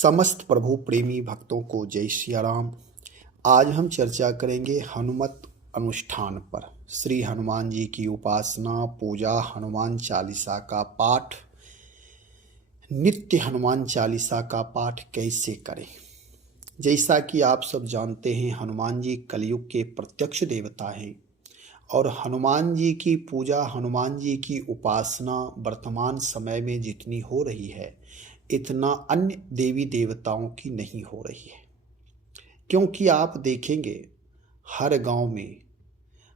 समस्त प्रभु प्रेमी भक्तों को जय सिया राम। आज हम चर्चा करेंगे हनुमत अनुष्ठान पर। श्री हनुमान जी की उपासना, पूजा, हनुमान चालीसा का पाठ, नित्य हनुमान चालीसा का पाठ कैसे करें। जैसा कि आप सब जानते हैं, हनुमान जी कलयुग के प्रत्यक्ष देवता हैं और हनुमान जी की पूजा, हनुमान जी की उपासना वर्तमान समय में जितनी हो रही है इतना अन्य देवी देवताओं की नहीं हो रही है। क्योंकि आप देखेंगे हर गांव में,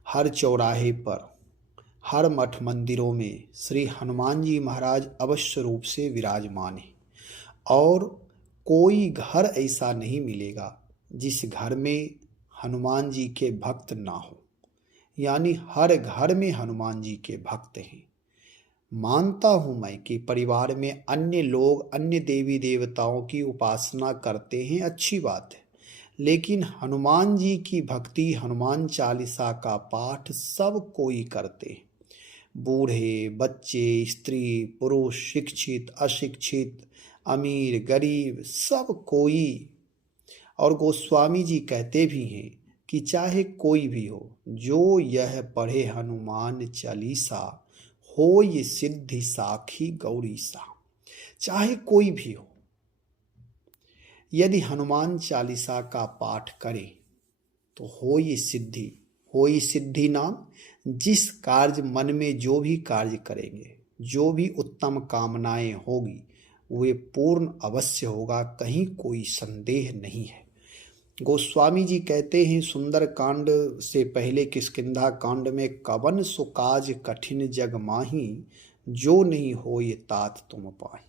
हर चौराहे पर, हर मठ मंदिरों में श्री हनुमान जी महाराज अवश्य रूप से विराजमान हैं और कोई घर ऐसा नहीं मिलेगा जिस घर में हनुमान जी के भक्त ना हो। यानी हर घर में हनुमान जी के भक्त हैं। मानता हूं मैं कि परिवार में अन्य लोग अन्य देवी देवताओं की उपासना करते हैं, अच्छी बात है, लेकिन हनुमान जी की भक्ति, हनुमान चालीसा का पाठ सब कोई करते हैं। बूढ़े, बच्चे, स्त्री, पुरुष, शिक्षित, अशिक्षित, अमीर, गरीब, सब कोई। और गोस्वामी जी कहते भी हैं कि चाहे कोई भी हो, जो यह पढ़े हनुमान चालीसा, हो ये सिद्धि साखी गौरी सा। चाहे कोई भी हो, यदि हनुमान चालीसा का पाठ करे तो हो ये सिद्धि। हो ये सिद्धि नाम जिस कार्य मन में जो भी कार्य करेंगे, जो भी उत्तम कामनाएं होगी, वे पूर्ण अवश्य होगा, कहीं कोई संदेह नहीं है। गोस्वामी जी कहते हैं सुंदर कांड से पहले किष्किंधा कांड में, कवन सुकाज कठिन जग माही, जो नहीं हो ये तात तुम पाही।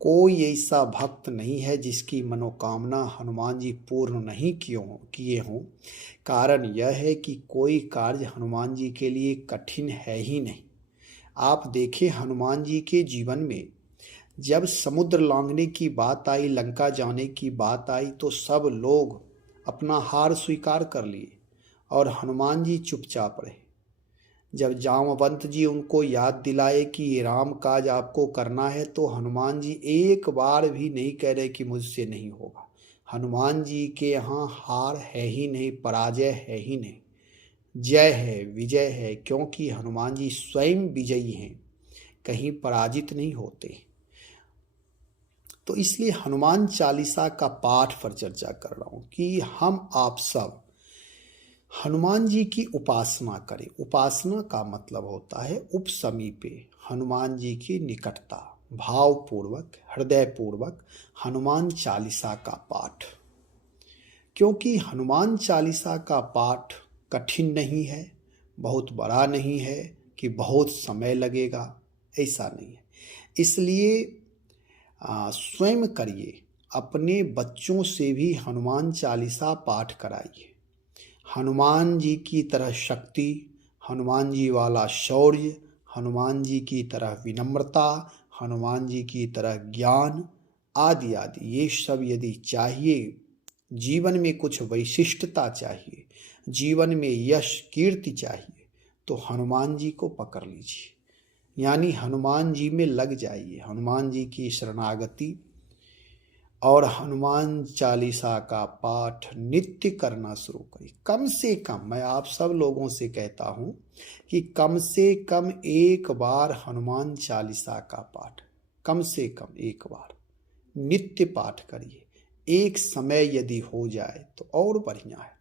कोई ऐसा भक्त नहीं है जिसकी मनोकामना हनुमान जी पूर्ण नहीं किए हों। कारण यह है कि कोई कार्य हनुमान जी के लिए कठिन है ही नहीं। आप देखें हनुमान जी के जीवन में जब समुद्र लांघने की बात आई, लंका जाने की बात आई, तो सब लोग अपना हार स्वीकार कर लिए और हनुमान जी चुपचाप रहे। जब जामवंत जी उनको याद दिलाए कि ये राम काज आपको करना है, तो हनुमान जी एक बार भी नहीं कह रहे कि मुझसे नहीं होगा। हनुमान जी के यहाँ हार है ही नहीं, पराजय है ही नहीं, जय है, विजय है, क्योंकि हनुमान जी स्वयं विजयी हैं, कहीं पराजित नहीं होते। तो इसलिए हनुमान चालीसा का पाठ पर चर्चा कर रहा हूं कि हम आप सब हनुमान जी की उपासना करें। उपासना का मतलब होता है उपसमीपे, हनुमान जी की निकटता, भावपूर्वक, हृदयपूर्वक हनुमान चालीसा का पाठ। क्योंकि हनुमान चालीसा का पाठ कठिन नहीं है, बहुत बड़ा नहीं है कि बहुत समय लगेगा, ऐसा नहीं है। इसलिए स्वयं करिए, अपने बच्चों से भी हनुमान चालीसा पाठ कराइए। हनुमान जी की तरह शक्ति, हनुमान जी वाला शौर्य, हनुमान जी की तरह विनम्रता, हनुमान जी की तरह ज्ञान आदि आदि, ये सब यदि चाहिए, जीवन में कुछ वैशिष्टता चाहिए, जीवन में यश कीर्ति चाहिए, तो हनुमान जी को पकड़ लीजिए। यानी हनुमान जी में लग जाइए, हनुमान जी की शरणागति और हनुमान चालीसा का पाठ नित्य करना शुरू करें। कम से कम मैं आप सब लोगों से कहता हूं कि कम से कम एक बार हनुमान चालीसा का पाठ, कम से कम एक बार नित्य पाठ करिए। एक समय यदि हो जाए तो और बढ़िया है।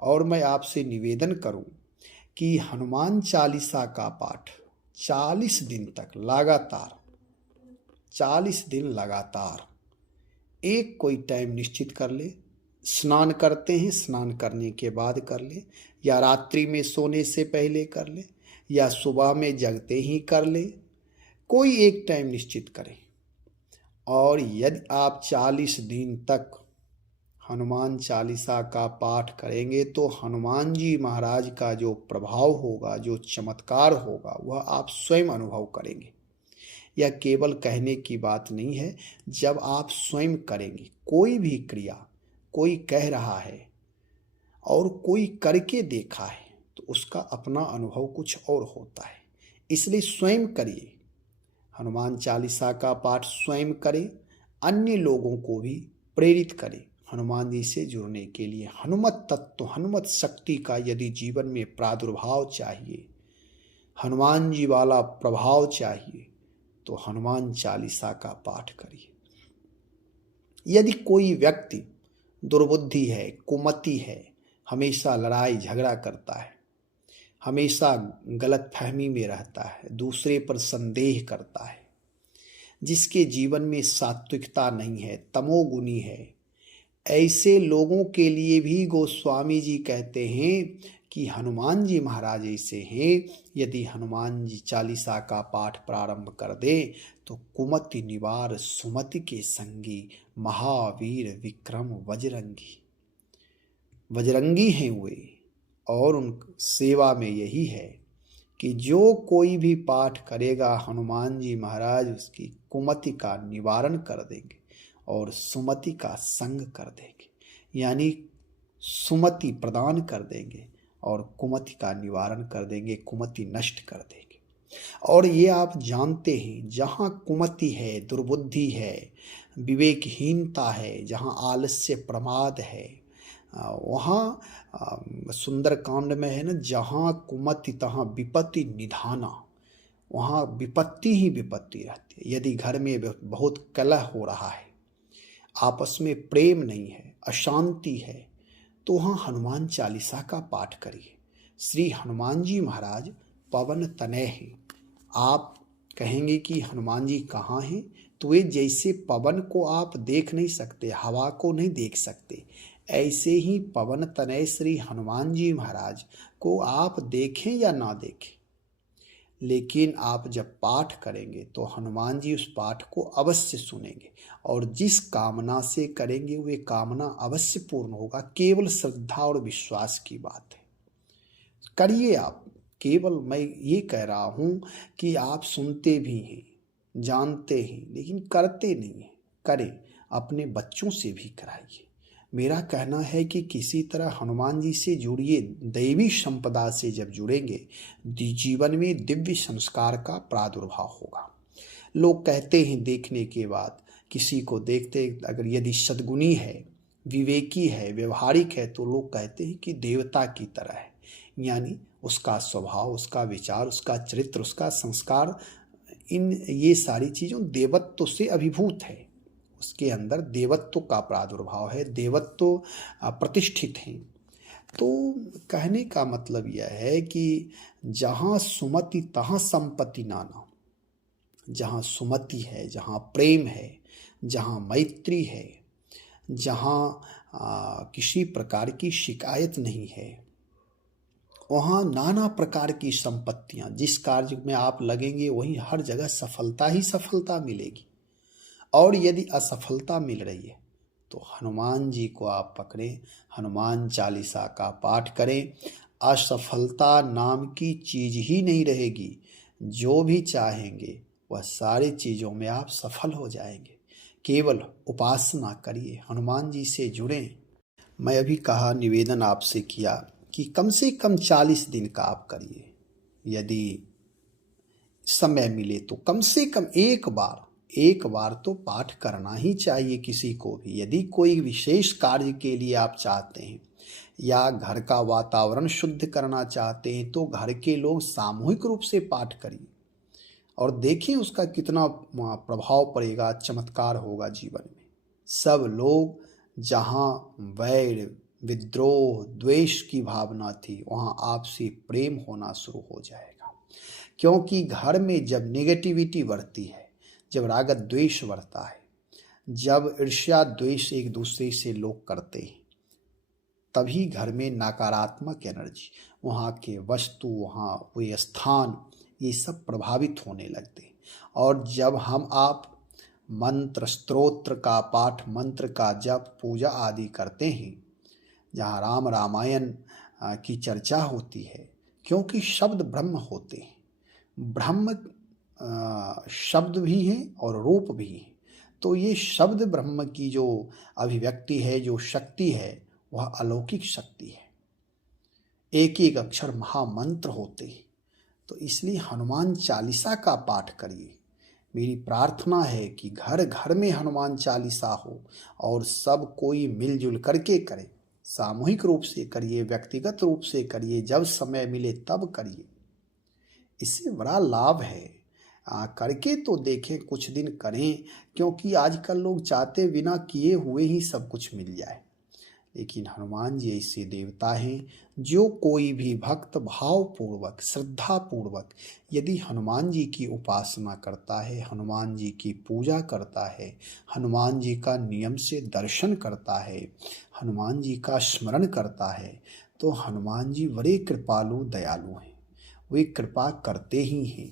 और मैं आपसे निवेदन करूं कि हनुमान चालीसा का पाठ 40 दिन तक लगातार, 40 दिन लगातार एक कोई टाइम निश्चित कर ले। स्नान करते हैं, स्नान करने के बाद कर ले, या रात्रि में सोने से पहले कर ले, या सुबह में जगते ही कर ले। कोई एक टाइम निश्चित करें। और यदि आप 40 दिन तक हनुमान चालीसा का पाठ करेंगे तो हनुमान जी महाराज का जो प्रभाव होगा, जो चमत्कार होगा, वह आप स्वयं अनुभव करेंगे। यह केवल कहने की बात नहीं है, जब आप स्वयं करेंगे। कोई भी क्रिया कोई कह रहा है और कोई करके देखा है तो उसका अपना अनुभव कुछ और होता है। इसलिए स्वयं करिए, हनुमान चालीसा का पाठ स्वयं करें, अन्य लोगों को भी प्रेरित करें हनुमान जी से जुड़ने के लिए। हनुमत तत्व, हनुमत शक्ति का यदि जीवन में प्रादुर्भाव चाहिए, हनुमान जी वाला प्रभाव चाहिए, तो हनुमान चालीसा का पाठ करिए। यदि कोई व्यक्ति दुर्बुद्धि है, कुमति है, हमेशा लड़ाई झगड़ा करता है, हमेशा गलत फहमी में रहता है, दूसरे पर संदेह करता है, जिसके जीवन में सात्विकता नहीं है, तमोगुनी है, ऐसे लोगों के लिए भी गोस्वामी जी कहते हैं कि हनुमान जी महाराज ऐसे हैं, यदि हनुमान जी चालीसा का पाठ प्रारंभ कर दे तो कुमति निवार सुमति के संगी, महावीर विक्रम बजरंगी। बजरंगी हैं वे, और उन सेवा में यही है कि जो कोई भी पाठ करेगा हनुमान जी महाराज उसकी कुमति का निवारण कर देंगे और सुमति का संग कर देंगे, यानी सुमति प्रदान कर देंगे और कुमति का निवारण कर देंगे, कुमति नष्ट कर देंगे। और ये आप जानते हैं, जहाँ कुमति है, दुर्बुद्धि है, विवेकहीनता है, जहाँ आलस्य प्रमाद है, वहाँ सुंदरकांड में है ना, जहाँ कुमति तहाँ विपत्ति निधाना, वहाँ विपत्ति ही विपत्ति रहती है। यदि घर में बहुत कलह हो रहा है, आपस में प्रेम नहीं है, अशांति है, तो वहाँ हनुमान चालीसा का पाठ करिए। श्री हनुमान जी महाराज पवन तनय हैं। आप कहेंगे कि हनुमान जी कहाँ हैं, तो वे जैसे पवन को आप देख नहीं सकते, हवा को नहीं देख सकते, ऐसे ही पवन तनय श्री हनुमान जी महाराज को आप देखें या ना देखें, लेकिन आप जब पाठ करेंगे तो हनुमान जी उस पाठ को अवश्य सुनेंगे और जिस कामना से करेंगे वे कामना अवश्य पूर्ण होगा। केवल श्रद्धा और विश्वास की बात है, करिए आप। केवल मैं ये कह रहा हूँ कि आप सुनते भी हैं, जानते हैं, लेकिन करते नहीं हैं। करें, अपने बच्चों से भी कराइए। मेरा कहना है कि किसी तरह हनुमान जी से जुड़िए। दैवी संपदा से जब जुड़ेंगे जीवन में दिव्य संस्कार का प्रादुर्भाव होगा। लोग कहते हैं देखने के बाद, किसी को देखते अगर यदि सद्गुणी है, विवेकी है, व्यवहारिक है, तो लोग कहते हैं कि देवता की तरह है, यानी उसका स्वभाव, उसका विचार, उसका चरित्र, उसका संस्कार, ये सारी चीज़ों देवत्व से अभिभूत है। उसके अंदर देवत्व का प्रादुर्भाव है, देवत्व प्रतिष्ठित है। तो कहने का मतलब यह है कि जहाँ सुमति तहाँ संपत्ति नाना। जहाँ सुमति है, जहाँ प्रेम है, जहाँ मैत्री है, जहाँ किसी प्रकार की शिकायत नहीं है, वहाँ नाना प्रकार की संपत्तियाँ, जिस कार्य में आप लगेंगे वहीं हर जगह सफलता ही सफलता मिलेगी। और यदि असफलता मिल रही है तो हनुमान जी को आप पकड़ें, हनुमान चालीसा का पाठ करें। असफलता नाम की चीज ही नहीं रहेगी। जो भी चाहेंगे वह सारी चीज़ों में आप सफल हो जाएंगे। केवल उपासना करिए, हनुमान जी से जुड़ें। मैं अभी कहा, निवेदन आपसे किया कि कम से कम 40 दिन का आप करिए। यदि समय मिले तो कम से कम एक बार तो पाठ करना ही चाहिए किसी को भी। यदि कोई विशेष कार्य के लिए आप चाहते हैं या घर का वातावरण शुद्ध करना चाहते हैं तो घर के लोग सामूहिक रूप से पाठ करिए और देखिए उसका कितना प्रभाव पड़ेगा, चमत्कार होगा जीवन में। सब लोग, जहाँ वैर, विद्रोह, द्वेष की भावना थी वहाँ आपसी प्रेम होना शुरू हो जाएगा। क्योंकि घर में जब नेगेटिविटी बढ़ती है, जब राग द्वेष बढ़ता है, जब ईर्ष्या द्वेष एक दूसरे से लोग करते हैं, तभी घर में नकारात्मक एनर्जी, वहाँ के वस्तु, वहाँ वे स्थान, ये सब प्रभावित होने लगते हैं। और जब हम आप मंत्र, स्तोत्र का पाठ, मंत्र का जप, पूजा आदि करते हैं, जहाँ राम रामायण की चर्चा होती है, क्योंकि शब्द ब्रह्म होते हैं, ब्रह्म शब्द भी हैं और रूप भी हैं। तो ये शब्द ब्रह्म की जो अभिव्यक्ति है, जो शक्ति है, वह अलौकिक शक्ति है। एक एक अक्षर महामंत्र होते हैं। तो इसलिए हनुमान चालीसा का पाठ करिए। मेरी प्रार्थना है कि घर घर में हनुमान चालीसा हो और सब कोई मिलजुल करके करे। सामूहिक रूप से करिए, व्यक्तिगत रूप से करिए, जब समय मिले तब करिए। इससे बड़ा लाभ है। करके तो देखें, कुछ दिन करें, क्योंकि आजकल लोग चाहते बिना किए हुए ही सब कुछ मिल जाए। लेकिन हनुमान जी ऐसे देवता हैं, जो कोई भी भक्त भावपूर्वक, श्रद्धापूर्वक यदि हनुमान जी की उपासना करता है, हनुमान जी की पूजा करता है, हनुमान जी का नियम से दर्शन करता है, हनुमान जी का स्मरण करता है, तो हनुमान जी बड़े कृपालु दयालु हैं। वे कृपा करते ही हैं।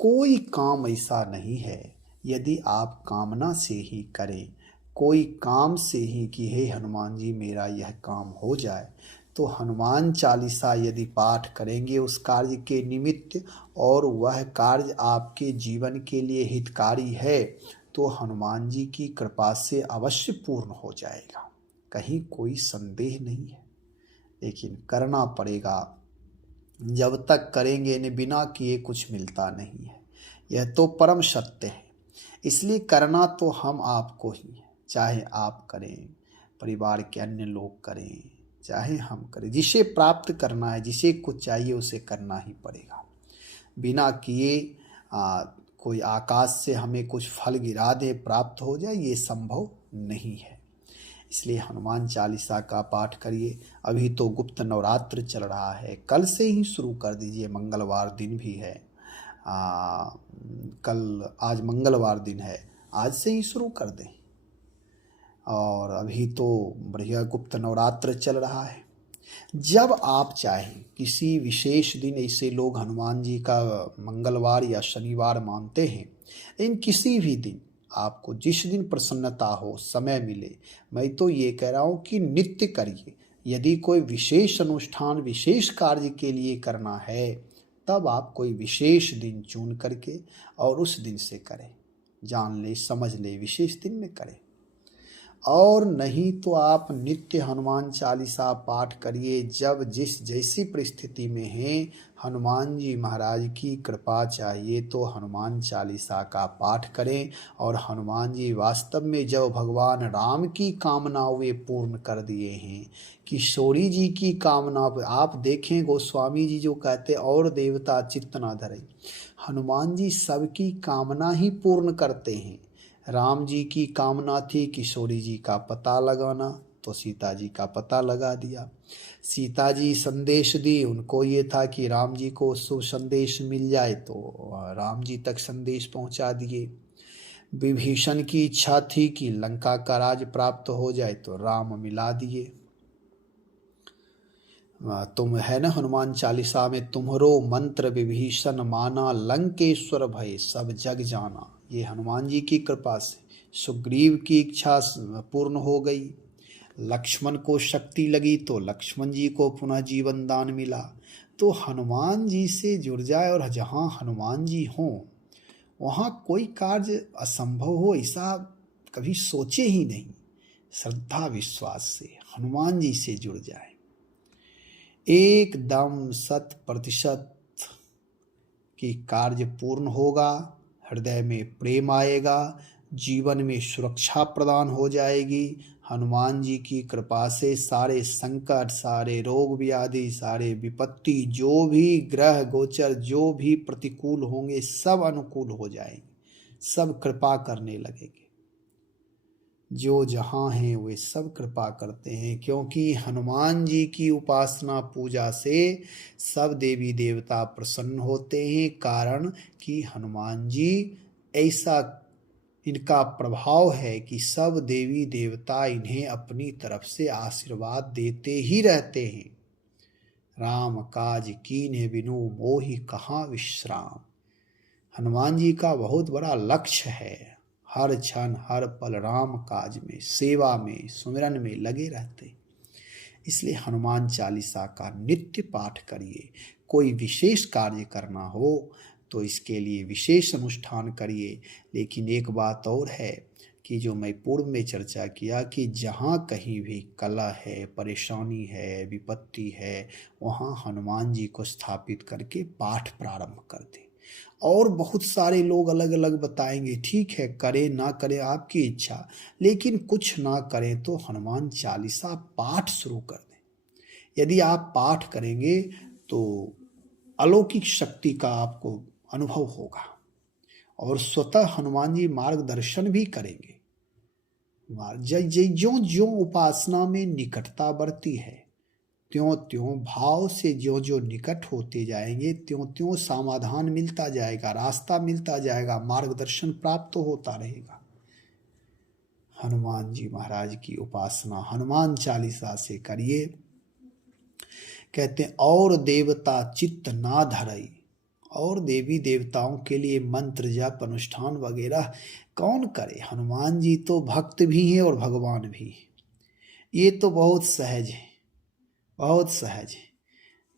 कोई काम ऐसा नहीं है यदि आप कामना से ही करें, कोई काम से ही कि हे हनुमान जी मेरा यह काम हो जाए, तो हनुमान चालीसा यदि पाठ करेंगे उस कार्य के निमित्त और वह कार्य आपके जीवन के लिए हितकारी है, तो हनुमान जी की कृपा से अवश्य पूर्ण हो जाएगा। कहीं कोई संदेह नहीं है। लेकिन करना पड़ेगा। जब तक करेंगे न, बिना किए कुछ मिलता नहीं है। यह तो परम सत्य है। इसलिए करना तो हम आपको ही है। चाहे आप करें, परिवार के अन्य लोग करें, चाहे हम करें, जिसे प्राप्त करना है, जिसे कुछ चाहिए उसे करना ही पड़ेगा। बिना किए कोई आकाश से हमें कुछ फल गिरा दे, प्राप्त हो जाए, ये संभव नहीं है। इसलिए हनुमान चालीसा का पाठ करिए। अभी तो गुप्त नवरात्र चल रहा है, कल से ही शुरू कर दीजिए। मंगलवार दिन भी है, आज मंगलवार दिन है, आज से ही शुरू कर दें। और अभी तो बढ़िया गुप्त नवरात्र चल रहा है। जब आप चाहें, किसी विशेष दिन, ऐसे लोग हनुमान जी का मंगलवार या शनिवार मानते हैं, इन किसी भी दिन आपको जिस दिन प्रसन्नता हो, समय मिले, मैं तो ये कह रहा हूँ कि नित्य करिए। यदि कोई विशेष अनुष्ठान, विशेष कार्य के लिए करना है, तब आप कोई विशेष दिन चुन करके और उस दिन से करें। जान ले, समझ ले, विशेष दिन में करें। और नहीं तो आप नित्य हनुमान चालीसा पाठ करिए। जब जिस जैसी परिस्थिति में हैं, हनुमान जी महाराज की कृपा चाहिए तो हनुमान चालीसा का पाठ करें। और हनुमान जी वास्तव में जब भगवान राम की कामना वे पूर्ण कर दिए हैं, किशोरी जी की कामना आप देखें, गोस्वामी जी जो कहते और देवता चित्त न धरे, हनुमान जी सबकी कामना ही पूर्ण करते हैं। राम जी की कामना थी किशोरी जी का पता लगाना, तो सीता जी का पता लगा दिया। सीता जी संदेश दी, उनको ये था कि राम जी को शुभ संदेश मिल जाए, तो राम जी तक संदेश पहुंचा दिए। विभीषण की इच्छा थी कि लंका का राज प्राप्त हो जाए, तो राम मिला दिए। तुम है ना हनुमान चालीसा में, तुम्हरो मंत्र विभीषण माना, लंकेश्वर भय सब जग जाना। ये हनुमान जी की कृपा से सुग्रीव की इच्छा पूर्ण हो गई। लक्ष्मण को शक्ति लगी तो लक्ष्मण जी को पुनः जीवन दान मिला। तो हनुमान जी से जुड़ जाए, और जहाँ हनुमान जी हों वहाँ कोई कार्य असंभव हो, ऐसा कभी सोचे ही नहीं। श्रद्धा विश्वास से हनुमान जी से जुड़ जाए, एकदम 100% कि कार्य पूर्ण होगा। हृदय में प्रेम आएगा, जीवन में सुरक्षा प्रदान हो जाएगी। हनुमान जी की कृपा से सारे संकट, सारे रोग व्याधि, सारे विपत्ति, जो भी ग्रह गोचर, जो भी प्रतिकूल होंगे, सब अनुकूल हो जाएंगे, सब कृपा करने लगेंगे। जो जहाँ हैं वे सब कृपा करते हैं, क्योंकि हनुमान जी की उपासना पूजा से सब देवी देवता प्रसन्न होते हैं। कारण कि हनुमान जी ऐसा इनका प्रभाव है कि सब देवी देवता इन्हें अपनी तरफ से आशीर्वाद देते ही रहते हैं। राम काज कीन्ह बिनु मोहि कहाँ विश्राम। हनुमान जी का बहुत बड़ा लक्ष्य है, हर क्षण हर पल राम काज में, सेवा में, सुमिरन में लगे रहते। इसलिए हनुमान चालीसा का नित्य पाठ करिए। कोई विशेष कार्य करना हो तो इसके लिए विशेष अनुष्ठान करिए। लेकिन एक बात और है कि जो मैं पूर्व में चर्चा किया कि जहाँ कहीं भी कलह है, परेशानी है, विपत्ति है, वहाँ हनुमान जी को स्थापित करके पाठ प्रारंभ कर दें। और बहुत सारे लोग अलग अलग बताएंगे, ठीक है करें ना करें आपकी इच्छा, लेकिन कुछ ना करें तो हनुमान चालीसा पाठ शुरू कर दें। यदि आप पाठ करेंगे तो अलौकिक शक्ति का आपको अनुभव होगा और स्वतः हनुमान जी मार्गदर्शन भी करेंगे। ज्यो ज्यो उपासना में निकटता बढ़ती है, त्यों त्यों भाव से ज्यो ज्यो निकट होते जाएंगे, त्यों त्यों समाधान मिलता जाएगा, रास्ता मिलता जाएगा, मार्गदर्शन प्राप्त होता रहेगा। हनुमान जी महाराज की उपासना हनुमान चालीसा से करिए। कहते हैं और देवता चित्त ना धरई, और देवी देवताओं के लिए मंत्र जाप अनुष्ठान वगैरह कौन करे? हनुमान जी तो भक्त भी हैं और भगवान भी। ये तो बहुत सहज है, बहुत सहज है।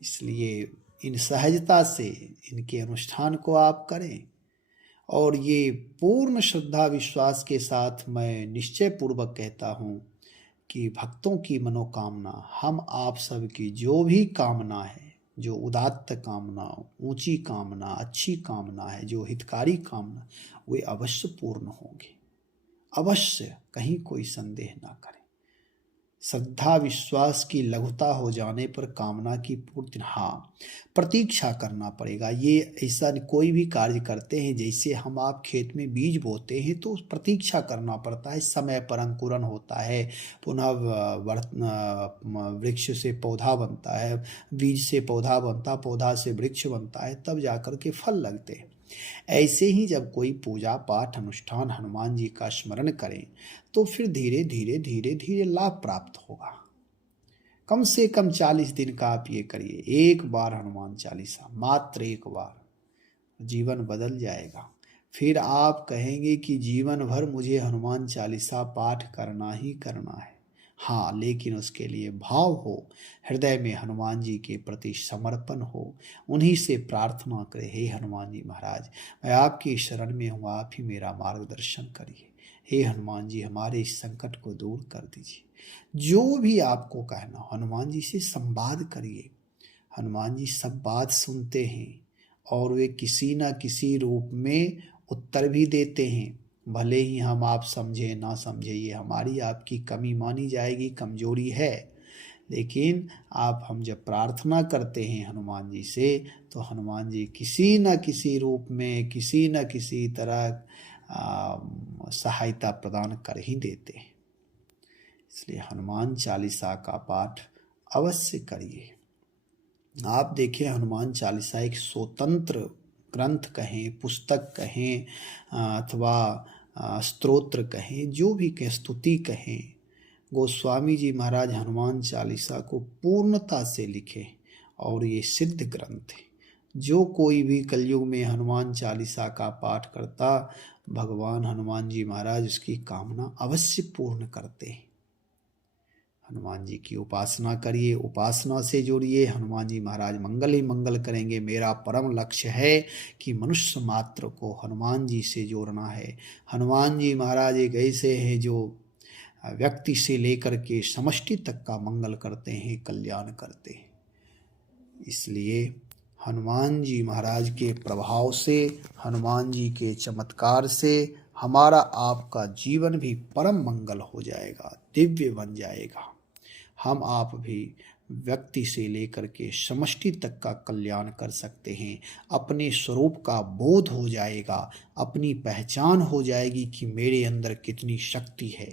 इसलिए इन सहजता से इनके अनुष्ठान को आप करें और ये पूर्ण श्रद्धा विश्वास के साथ मैं निश्चय पूर्वक कहता हूँ कि भक्तों की मनोकामना, हम आप सब की जो भी कामना है, जो उदात्त कामना, ऊंची कामना, अच्छी कामना है, जो हितकारी कामना, वे अवश्य पूर्ण होंगे, अवश्य, कहीं कोई संदेह ना करें। श्रद्धा विश्वास की लघुता हो जाने पर कामना की पूर्ति, हाँ प्रतीक्षा करना पड़ेगा। ये ऐसा कोई भी कार्य करते हैं, जैसे हम आप खेत में बीज बोते हैं तो प्रतीक्षा करना पड़ता है, समय पर अंकुरण होता है, पुनः वृक्ष से पौधा बनता है, बीज से पौधा बनता, पौधा से वृक्ष बनता है, तब जाकर के फल लगते हैं। ऐसे ही जब कोई पूजा पाठ अनुष्ठान हनुमान जी का स्मरण करें तो फिर धीरे धीरे धीरे धीरे लाभ प्राप्त होगा। कम से कम 40 दिन का आप ये करिए, एक बार हनुमान चालीसा, मात्र एक बार, जीवन बदल जाएगा। फिर आप कहेंगे कि जीवन भर मुझे हनुमान चालीसा पाठ करना ही करना है। हाँ, लेकिन उसके लिए भाव हो, हृदय में हनुमान जी के प्रति समर्पण हो, उन्हीं से प्रार्थना करे, हे हनुमान जी महाराज मैं आपकी शरण में हूँ, आप ही मेरा मार्गदर्शन करिए, हे हनुमान जी हमारे इस संकट को दूर कर दीजिए। जो भी आपको कहना हो हनुमान जी से संवाद करिए। हनुमान जी सब बात सुनते हैं और वे किसी न किसी रूप में उत्तर भी देते हैं। भले ही हम आप समझे ना समझे, ये हमारी आपकी कमी मानी जाएगी, कमजोरी है, लेकिन आप हम जब प्रार्थना करते हैं हनुमान जी से तो हनुमान जी किसी न किसी रूप में, किसी न किसी तरह सहायता प्रदान कर ही देते हैं। इसलिए हनुमान चालीसा का पाठ अवश्य करिए। आप देखें, हनुमान चालीसा एक स्वतंत्र ग्रंथ कहें, पुस्तक कहें, अथवा स्तोत्र कहें, जो भी कहें, स्तुति कहें, गोस्वामी जी महाराज हनुमान चालीसा को पूर्णता से लिखे और ये सिद्ध ग्रंथ है। जो कोई भी कलयुग में हनुमान चालीसा का पाठ करता, भगवान हनुमान जी महाराज उसकी कामना अवश्य पूर्ण करते हैं। हनुमान जी की उपासना करिए, उपासना से जोड़िए, हनुमान जी महाराज मंगल ही मंगल करेंगे। मेरा परम लक्ष्य है कि मनुष्य मात्र को हनुमान जी से जोड़ना है। हनुमान जी महाराज एक ऐसे हैं जो व्यक्ति से लेकर के समष्टि तक का मंगल करते हैं, कल्याण करते हैं। इसलिए हनुमान जी महाराज के प्रभाव से, हनुमान जी के चमत्कार से हमारा आपका जीवन भी परम मंगल हो जाएगा, दिव्य बन जाएगा। हम आप भी व्यक्ति से लेकर के समष्टि तक का कल्याण कर सकते हैं। अपने स्वरूप का बोध हो जाएगा, अपनी पहचान हो जाएगी कि मेरे अंदर कितनी शक्ति है।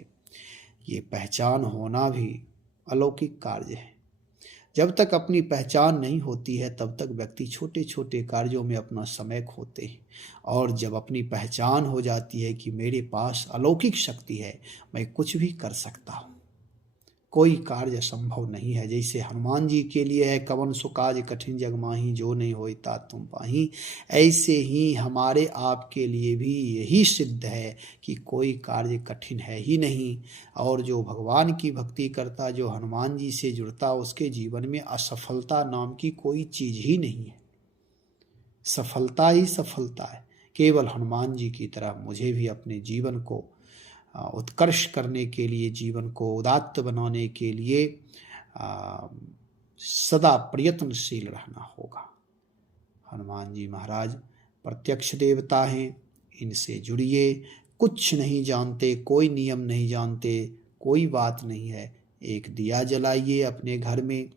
ये पहचान होना भी अलौकिक कार्य है। जब तक अपनी पहचान नहीं होती है तब तक व्यक्ति छोटे छोटे कार्यों में अपना समय खोते हैं, और जब अपनी पहचान हो जाती है कि मेरे पास अलौकिक शक्ति है, मैं कुछ भी कर सकता हूँ, कोई कार्य संभव नहीं है। जैसे हनुमान जी के लिए है कवन सो काज कठिन जग माही, जो नहीं होई तात तुम पाही, ऐसे ही हमारे आपके लिए भी यही सिद्ध है कि कोई कार्य कठिन है ही नहीं। और जो भगवान की भक्ति करता, जो हनुमान जी से जुड़ता, उसके जीवन में असफलता नाम की कोई चीज ही नहीं है। सफलता ही सफलता है। केवल हनुमान जी की तरह मुझे भी अपने जीवन को उत्कर्ष करने के लिए, जीवन को उदात्त बनाने के लिए सदा प्रयत्नशील रहना होगा। हनुमान जी महाराज प्रत्यक्ष देवता हैं, इनसे जुड़िए। कुछ नहीं जानते, कोई नियम नहीं जानते, कोई बात नहीं है। एक दिया जलाइए अपने घर में,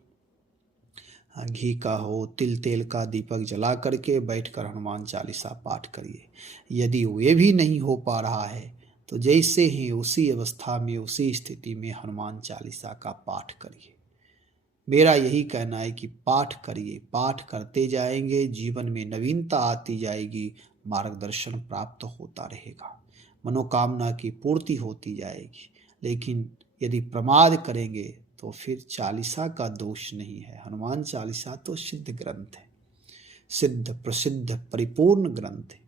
घी का हो, तिल तेल का दीपक जला करके बैठकर हनुमान चालीसा पाठ करिए। यदि वे भी नहीं हो पा रहा है तो जैसे ही उसी अवस्था में, उसी स्थिति में हनुमान चालीसा का पाठ करिए। मेरा यही कहना है कि पाठ करिए, पाठ करते जाएंगे, जीवन में नवीनता आती जाएगी, मार्गदर्शन प्राप्त होता रहेगा, मनोकामना की पूर्ति होती जाएगी। लेकिन यदि प्रमाद करेंगे तो फिर चालीसा का दोष नहीं है। हनुमान चालीसा तो सिद्ध ग्रंथ है, सिद्ध प्रसिद्ध परिपूर्ण ग्रंथ है।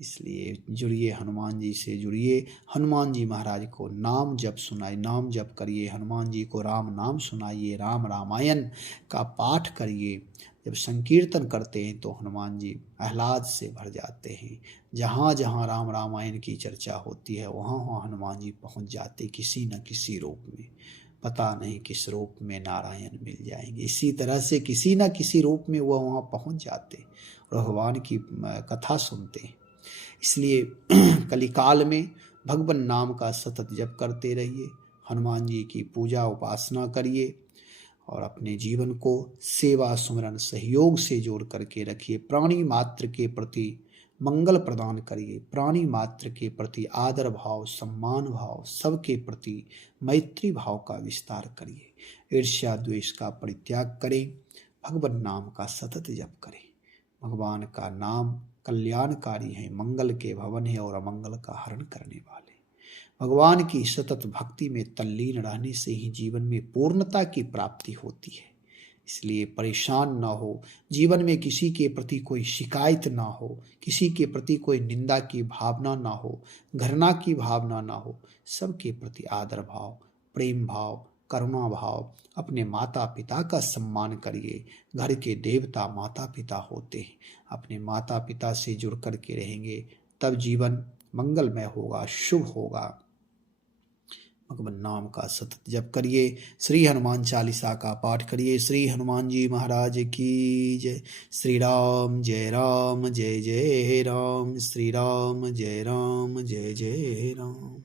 इसलिए जुड़िए, हनुमान जी से जुड़िए, हनुमान जी महाराज को नाम जप सुनाए, नाम जप करिए, हनुमान जी को राम नाम सुनाइए, राम रामायण का पाठ करिए। जब संकीर्तन करते हैं तो हनुमान जी आह्लाद से भर जाते हैं। जहाँ जहाँ राम रामायण की चर्चा होती है वहाँ वहाँ हनुमान जी पहुँच जाते, किसी न किसी रूप में। पता नहीं किस रूप में नारायण मिल जाएंगे, इसी तरह से किसी न किसी रूप में वह वहाँ पहुँच जाते और भगवान की कथा सुनते हैं। इसलिए कलिकाल में भगवान नाम का सतत जप करते रहिए, हनुमान जी की पूजा उपासना करिए और अपने जीवन को सेवा सुमरन सहयोग से जोड़ करके रखिए। प्राणी मात्र के प्रति मंगल प्रदान करिए, प्राणी मात्र के प्रति आदर भाव, सम्मान भाव, सबके प्रति मैत्री भाव का विस्तार करिए। ईर्ष्या द्वेष का परित्याग करें, भगवान नाम का सतत जप करें। भगवान का नाम कल्याणकारी है, मंगल के भवन है और अमंगल का हरण करने वाले। भगवान की सतत भक्ति में तल्लीन रहने से ही जीवन में पूर्णता की प्राप्ति होती है। इसलिए परेशान ना हो, जीवन में किसी के प्रति कोई शिकायत ना हो, किसी के प्रति कोई निंदा की भावना ना हो, घृणा की भावना ना हो, सबके प्रति आदर भाव, प्रेम भाव, करुणा भाव, अपने माता पिता का सम्मान करिए। घर के देवता माता पिता होते हैं, अपने माता पिता से जुड़ कर के रहेंगे तब जीवन मंगलमय होगा, शुभ होगा। भगवान नाम का सतत जप करिए, श्री हनुमान चालीसा का पाठ करिए। श्री हनुमान जी महाराज की जय। श्री राम जय राम, जय जय राम, श्री राम जय राम, जय जय राम।